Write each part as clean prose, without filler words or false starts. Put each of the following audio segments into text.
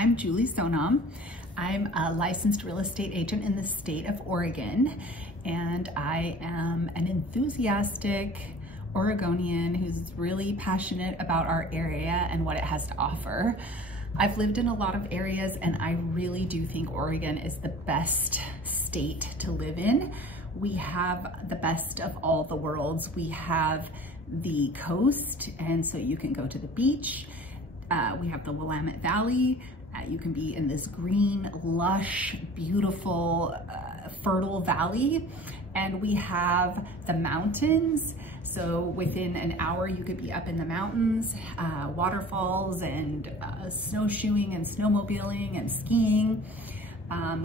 I'm Julie Sonam. I'm a licensed real estate agent in the state of Oregon, and I am an enthusiastic Oregonian who's really passionate about our area and what it has to offer. I've lived in a lot of areas, and I really do think Oregon is the best state to live in. We have the best of all the worlds. We have the coast, and so you can go to the beach. We have the Willamette Valley. You can be in this green, lush, beautiful, fertile valley. And we have the mountains. So within an hour, you could be up in the mountains, waterfalls and snowshoeing and snowmobiling and skiing.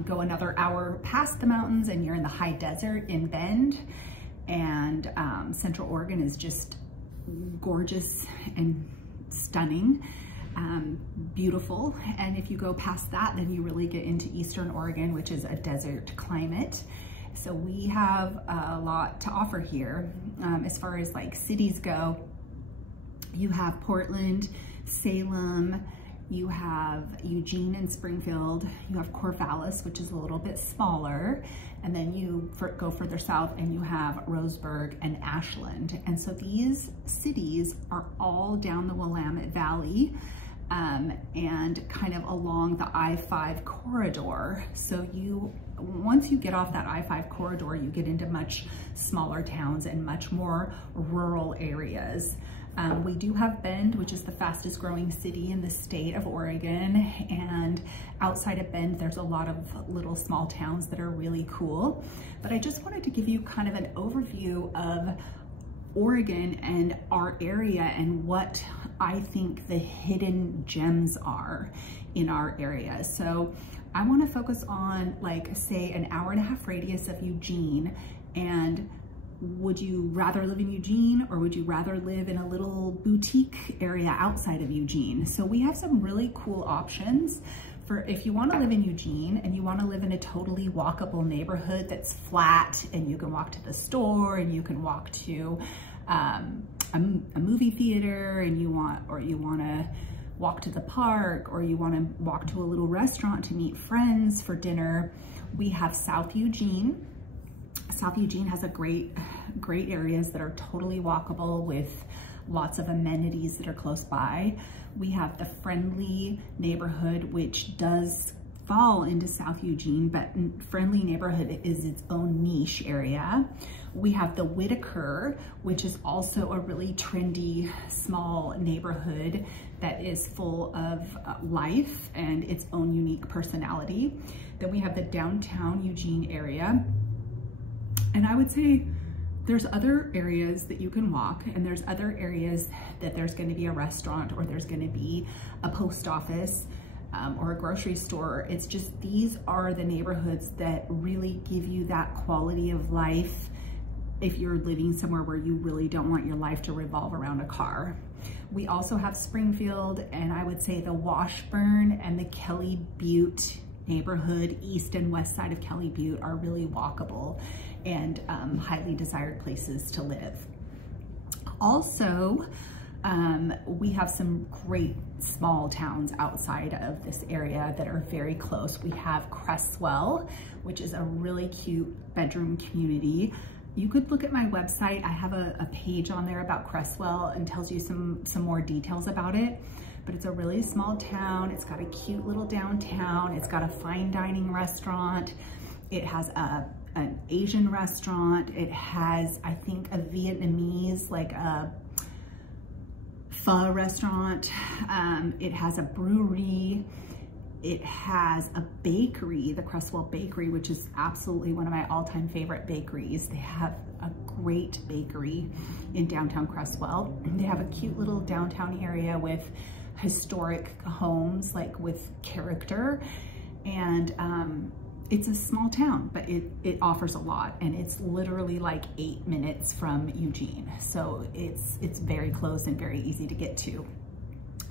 Go another hour past the mountains and you're in the high desert in Bend. And Central Oregon is just gorgeous and stunning. Beautiful. And if you go past that, then you really get into Eastern Oregon, which is a desert climate. So we have a lot to offer here. As far as like cities go, you have Portland, Salem, you have Eugene and Springfield, you have Corvallis, which is a little bit smaller, and then you go further south and you have Roseburg and Ashland. And so these cities are all down the Willamette Valley and kind of along the I-5 corridor. So once you get off that I-5 corridor, you get into much smaller towns and much more rural areas. We do have Bend, which is the fastest growing city in the state of Oregon. And outside of Bend, there's a lot of little small towns that are really cool. But I just wanted to give you kind of an overview of Oregon and our area and what I think the hidden gems are in our area. So I want to focus on, like, say, an hour-and-a-half radius of Eugene. And would you rather live in Eugene, or would you rather live in a little boutique area outside of Eugene? So we have some really cool options for if you want to live in Eugene and you want to live in a totally walkable neighborhood that's flat and you can walk to the store and you can walk to a movie theater, and you want to walk to the park, or you want to walk to a little restaurant to meet friends for dinner. We have South Eugene. South Eugene has a great areas that are totally walkable with lots of amenities that are close by. We have the Friendly neighborhood, which does fall into South Eugene, but Friendly neighborhood is its own niche area. We have the Whitaker, which is also a really trendy small neighborhood that is full of life and its own unique personality. Then we have the downtown Eugene area. And I would say there's other areas that you can walk, and there's other areas that there's going to be a restaurant, or there's going to be a post office or a grocery store. It's just, these are the neighborhoods that really give you that quality of life if you're living somewhere where you really don't want your life to revolve around a car. We also have Springfield, and I would say the Washburn and the Kelly Butte neighborhood, east and west side of Kelly Butte, are really walkable and highly desired places to live. Also, we have some great small towns outside of this area that are very close. We have Creswell, which is a really cute bedroom community. You could look at my website. I have a page on there about Creswell and tells you some more details about it. But it's a really small town. It's got a cute little downtown. It's got a fine dining restaurant. It has an Asian restaurant. It has, I think, a Vietnamese, like a pho restaurant. It has a brewery. It has a bakery, the Creswell Bakery, which is absolutely one of my all-time favorite bakeries. They have a great bakery in downtown Creswell. They have a cute little downtown area with historic homes, like with character. And it's a small town, but it offers a lot, and it's literally like 8 minutes from Eugene. So it's very close and very easy to get to.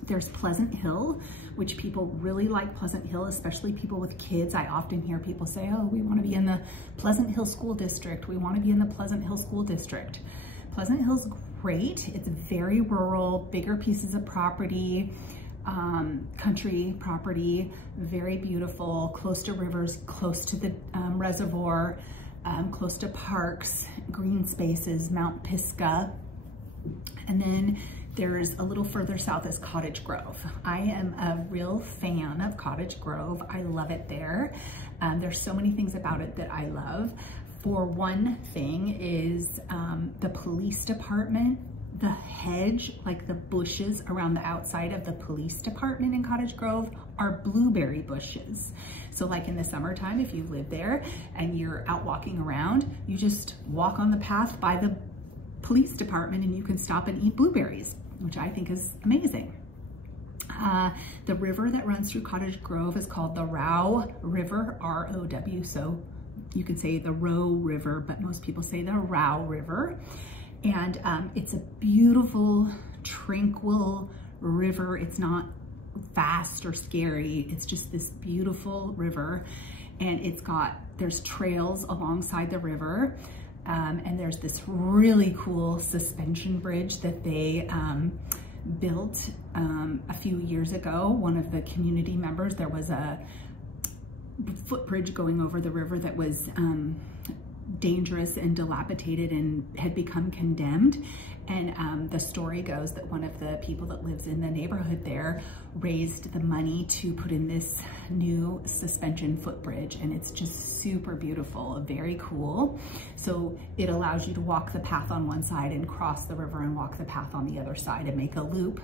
There's Pleasant Hill, which people really like Pleasant Hill, especially people with kids. I often hear people say, oh, we want to be in the Pleasant Hill School District. We want to be in the Pleasant Hill School District. Pleasant Hill's great. It's very rural, bigger pieces of property. country property, very beautiful, close to rivers, close to the reservoir, close to parks, green spaces, Mount Pisgah. And then there's a little further south is Cottage Grove. I am a real fan of Cottage Grove. I love it there. There's so many things about it that I love. For one thing is the police department, the hedge, like the bushes around the outside of the police department in Cottage Grove are blueberry bushes. So like in the summertime, if you live there and you're out walking around, you just walk on the path by the police department and you can stop and eat blueberries, which I think is amazing. The river that runs through Cottage Grove is called the Row River, R-O-W, so you could say the Row River, but most people say the Row River. And it's a beautiful, tranquil river. It's not fast or scary. It's just this beautiful river. And there's trails alongside the river. And there's this really cool suspension bridge that they built a few years ago. One of the community members, there was a footbridge going over the river that was dangerous and dilapidated and had become condemned. And the story goes that one of the people that lives in the neighborhood there raised the money to put in this new suspension footbridge, and it's just super beautiful, very cool. So it allows you to walk the path on one side and cross the river and walk the path on the other side and make a loop.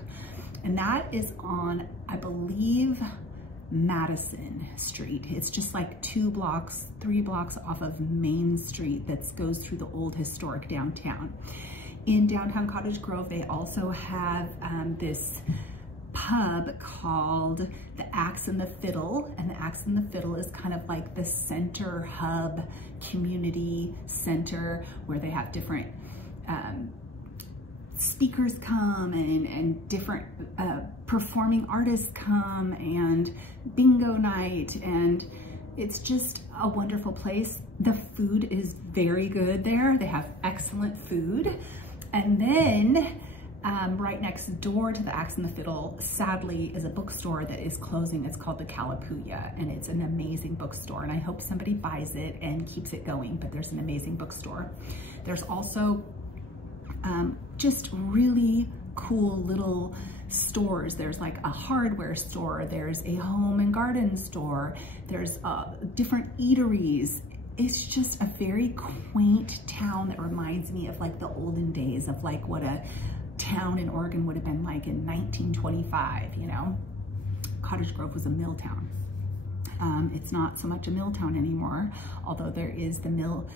And that is on, I believe, Madison Street. It's just like 2 blocks, 3 blocks off of Main Street that goes through the old historic downtown. In downtown Cottage Grove, they also have this pub called the Axe and the Fiddle, and the Axe and the Fiddle is kind of like the center hub community center where they have different speakers come and different performing artists come and bingo night, and it's just a wonderful place. The food is very good there. They have excellent food. And then right next door to the Axe and the Fiddle, sadly, is a bookstore that is closing. It's called the Calapooia, and it's an amazing bookstore, and I hope somebody buys it and keeps it going, but there's an amazing bookstore. There's also just really cool little stores. There's like a hardware store, there's a home and garden store, there's different eateries. It's just a very quaint town that reminds me of like the olden days of like what a town in Oregon would have been like in 1925, you know? Cottage Grove was a mill town. It's not so much a mill town anymore, although there is the mill,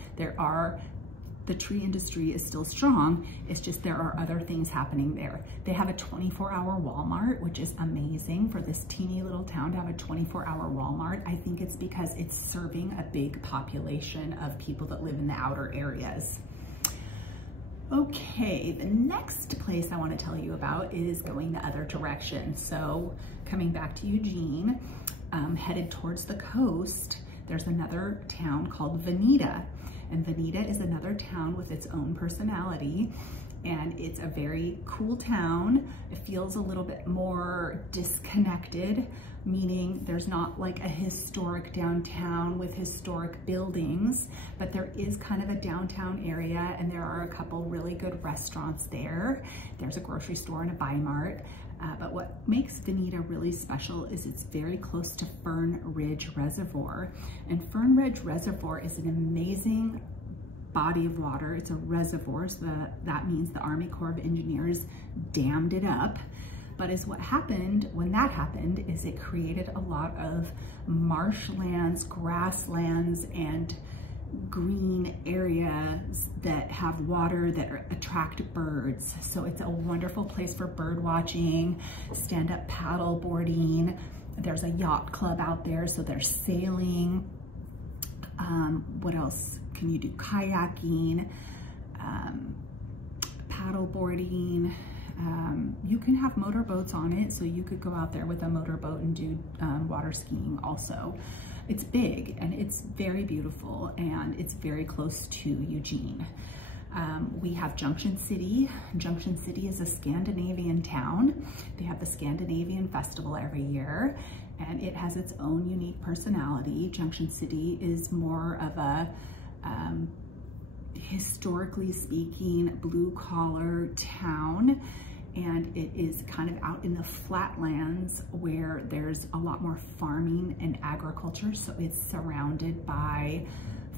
the tree industry is still strong. It's just there are other things happening there. They have a 24-hour Walmart, which is amazing for this teeny little town to have a 24-hour Walmart. I think it's because it's serving a big population of people that live in the outer areas. Okay, the next place I want to tell you about is going the other direction. So coming back to Eugene, headed towards the coast, there's another town called Veneta. And Veneta is another town with its own personality, and it's a very cool town. It feels a little bit more disconnected, meaning there's not like a historic downtown with historic buildings, but there is kind of a downtown area, and there are a couple really good restaurants there. There's a grocery store and a Buy Mart. But what makes Veneta really special is it's very close to Fern Ridge Reservoir. And Fern Ridge Reservoir is an amazing body of water. It's a reservoir, so that means the Army Corps of Engineers dammed it up. But what happened when that happened is it created a lot of marshlands, grasslands, and green areas that have water that attract birds. So it's a wonderful place for bird watching, stand-up paddle boarding. There's a yacht club out there, so there's sailing. What else can you do? Kayaking, paddle boarding. You can have motorboats on it, so you could go out there with a motorboat and do water skiing also. It's big and it's very beautiful, and it's very close to Eugene. We have Junction City. Junction City is a Scandinavian town. They have the Scandinavian Festival every year, and it has its own unique personality. Junction City is more of a, historically speaking, blue-collar town, and it is kind of out in the flatlands where there's a lot more farming and agriculture, so it's surrounded by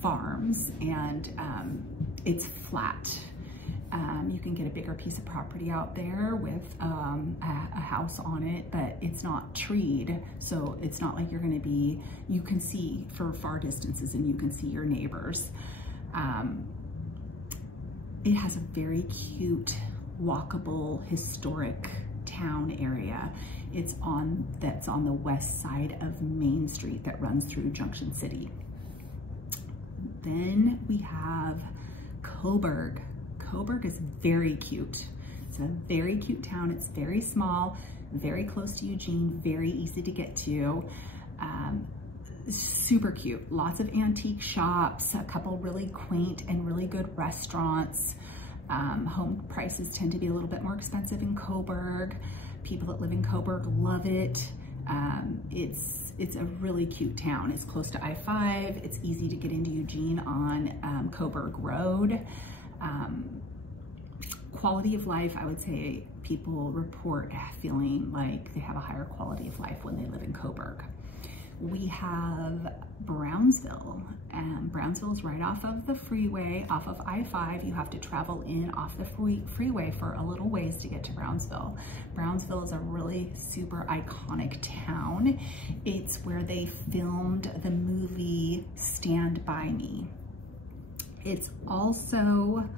farms, and it's flat. You can get a bigger piece of property out there with a house on it, but it's not treed, so it's not like you're gonna be, you can see for far distances and you can see your neighbors. It has a very cute, walkable, historic town area. That's on the west side of Main Street that runs through Junction City. Then we have Coburg. Coburg is very cute. It's a very cute town. It's very small, very close to Eugene, very easy to get to. Super cute. Lots of antique shops, a couple really quaint and really good restaurants. Home prices tend to be a little bit more expensive in Coburg. People that live in Coburg love it. It's a really cute town. It's close to I-5. It's easy to get into Eugene on Coburg Road. Quality of life, I would say people report feeling like they have a higher quality of life when they live in Coburg. We have Brownsville, and Brownsville is right off of the freeway, off of I-5. You have to travel in off the freeway for a little ways to get to Brownsville. Brownsville is a really super iconic town. It's where they filmed the movie Stand By Me. It's also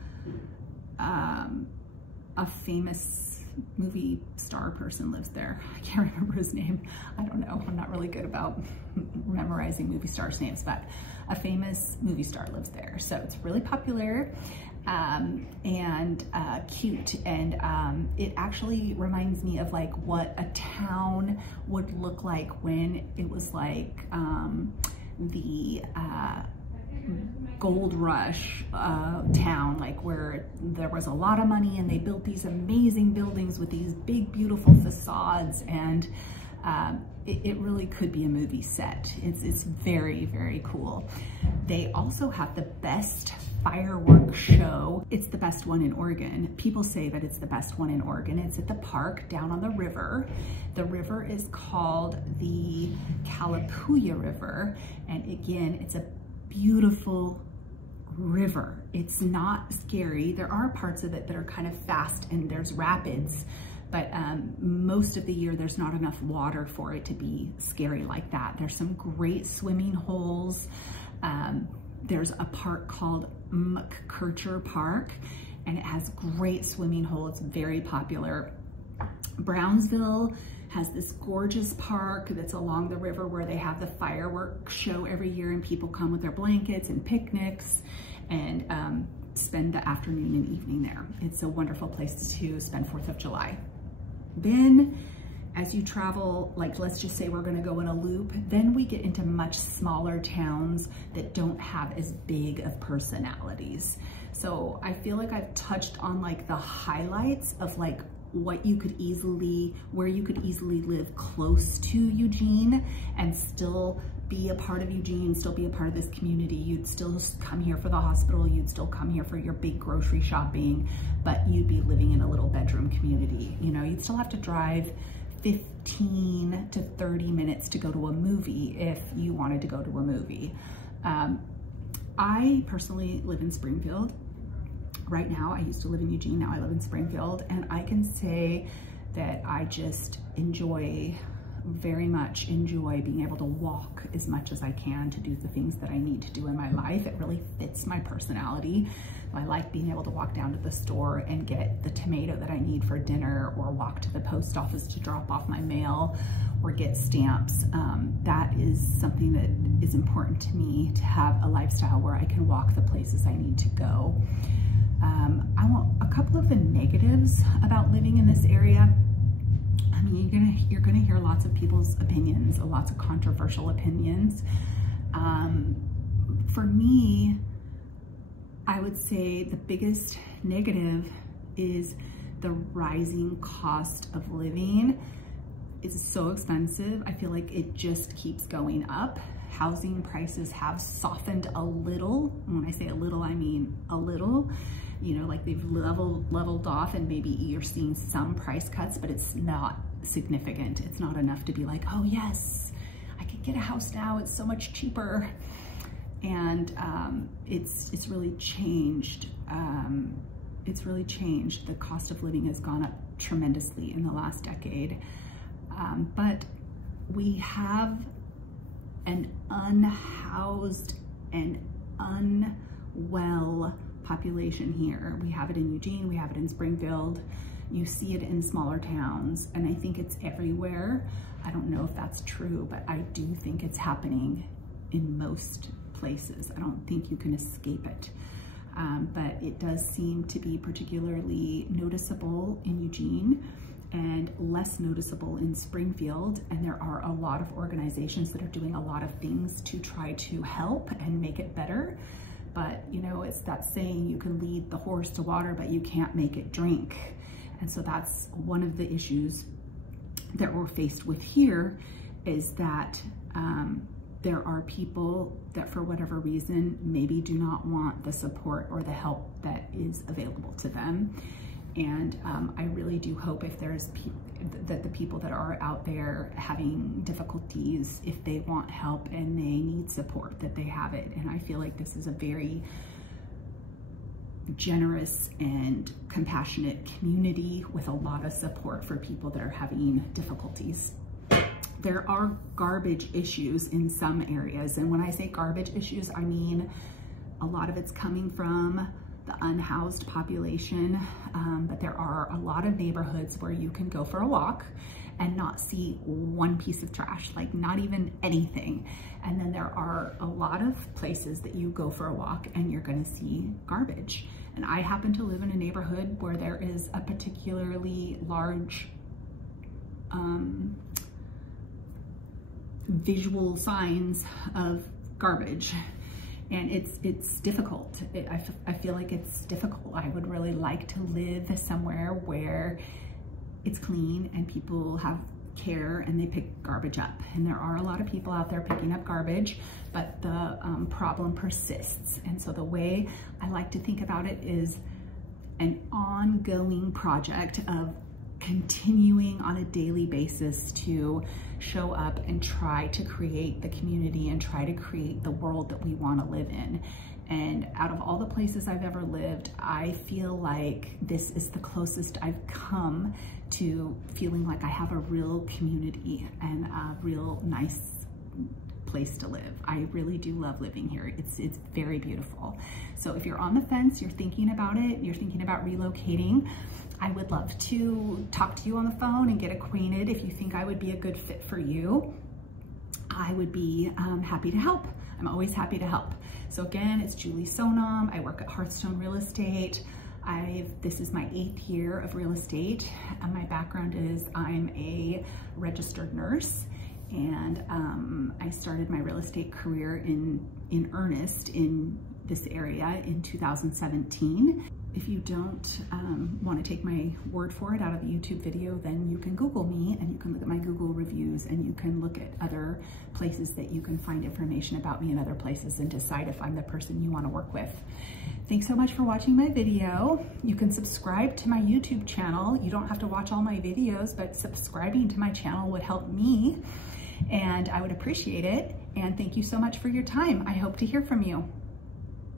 a famous movie star person lives there. I can't remember his name. I don't know. I'm not really good about memorizing movie stars' names, but a famous movie star lives there. So it's really popular and cute. And it actually reminds me of like what a town would look like when it was like the gold rush town, like where there was a lot of money and they built these amazing buildings with these big beautiful facades, and it really could be a movie set. It's very, very cool. They also have the best fireworks show. It's the best one in Oregon. People say that it's the best one in Oregon. It's at the park down on the river. The river is called the Calapooya River, and again, it's a beautiful river. It's not scary. There are parts of it that are kind of fast and there's rapids, but most of the year there's not enough water for it to be scary like that. There's some great swimming holes. There's a park called McKercher Park, and it has great swimming holes. It's very popular. Brownsville has this gorgeous park that's along the river where they have the fireworks show every year, and people come with their blankets and picnics and spend the afternoon and evening there. It's a wonderful place to spend 4th of July. Then as you travel, like let's just say we're gonna go in a loop, then we get into much smaller towns that don't have as big of personalities. So I feel like I've touched on like the highlights of like what you could easily, where you could easily live close to Eugene and still be a part of Eugene, still be a part of this community. You'd still come here for the hospital, you'd still come here for your big grocery shopping, but you'd be living in a little bedroom community. You know, you'd still have to drive 15 to 30 minutes to go to a movie if you wanted to go to a movie. I personally live in Springfield. Right now, I used to live in Eugene, now I live in Springfield, and I can say that I just very much enjoy being able to walk as much as I can to do the things that I need to do in my life. It really fits my personality. I like being able to walk down to the store and get the tomato that I need for dinner, or walk to the post office to drop off my mail or get stamps. That is something that is important to me, to have a lifestyle where I can walk the places I need to go. I want a couple of the negatives about living in this area. I mean, you're gonna hear lots of people's opinions, lots of controversial opinions. For me, I would say the biggest negative is the rising cost of living. It's so expensive. I feel like it just keeps going up. Housing prices have softened a little. When I say a little, I mean a little. You know, like they've leveled off, and maybe you're seeing some price cuts, but it's not significant. It's not enough to be like, oh yes, I can get a house now, it's so much cheaper. And it's really changed. It's really changed. The cost of living has gone up tremendously in the last decade. But we have an unhoused and unwell population here. We have it in Eugene, we have it in Springfield. You see it in smaller towns, and I think it's everywhere. I don't know if that's true, but I do think it's happening in most places. I don't think you can escape it. But it does seem to be particularly noticeable in Eugene and less noticeable in Springfield. And there are a lot of organizations that are doing a lot of things to try to help and make it better. But you know, it's that saying, you can lead the horse to water, but you can't make it drink. And so that's one of the issues that we're faced with here, is that there are people that for whatever reason maybe do not want the support or the help that is available to them. And I really do hope if there's that the people that are out there having difficulties, if they want help and they need support, that they have it. And I feel like this is a very generous and compassionate community with a lot of support for people that are having difficulties. There are garbage issues in some areas. And when I say garbage issues, I mean a lot of it's coming from the unhoused population, but there are a lot of neighborhoods where you can go for a walk and not see one piece of trash, like not even anything. And then there are a lot of places that you go for a walk and you're gonna see garbage. And I happen to live in a neighborhood where there is a particularly large visual signs of garbage. And it's difficult. I feel like it's difficult. I would really like to live somewhere where it's clean and people have care and they pick garbage up. And there are a lot of people out there picking up garbage, but the problem persists. And so the way I like to think about it is an ongoing project of continuing on a daily basis to show up and try to create the community and try to create the world that we want to live in. And out of all the places I've ever lived, I feel like this is the closest I've come to feeling like I have a real community and a real nice place to live. I really do love living here. It's very beautiful. So if you're on the fence, you're thinking about it, you're thinking about relocating, I would love to talk to you on the phone and get acquainted. If you think I would be a good fit for you, I would be happy to help. I'm always happy to help. So again, it's Julie Sonam. I work at Hearthstone Real Estate. This is my 8th year of real estate. My background is I'm a registered nurse, and I started my real estate career in earnest in this area in 2017. If you don't want to take my word for it out of the YouTube video, then you can Google me and you can look at my Google reviews and you can look at other places that you can find information about me in other places and decide if I'm the person you want to work with. Thanks so much for watching my video. You can subscribe to my YouTube channel. You don't have to watch all my videos, but subscribing to my channel would help me and I would appreciate it. And thank you so much for your time. I hope to hear from you.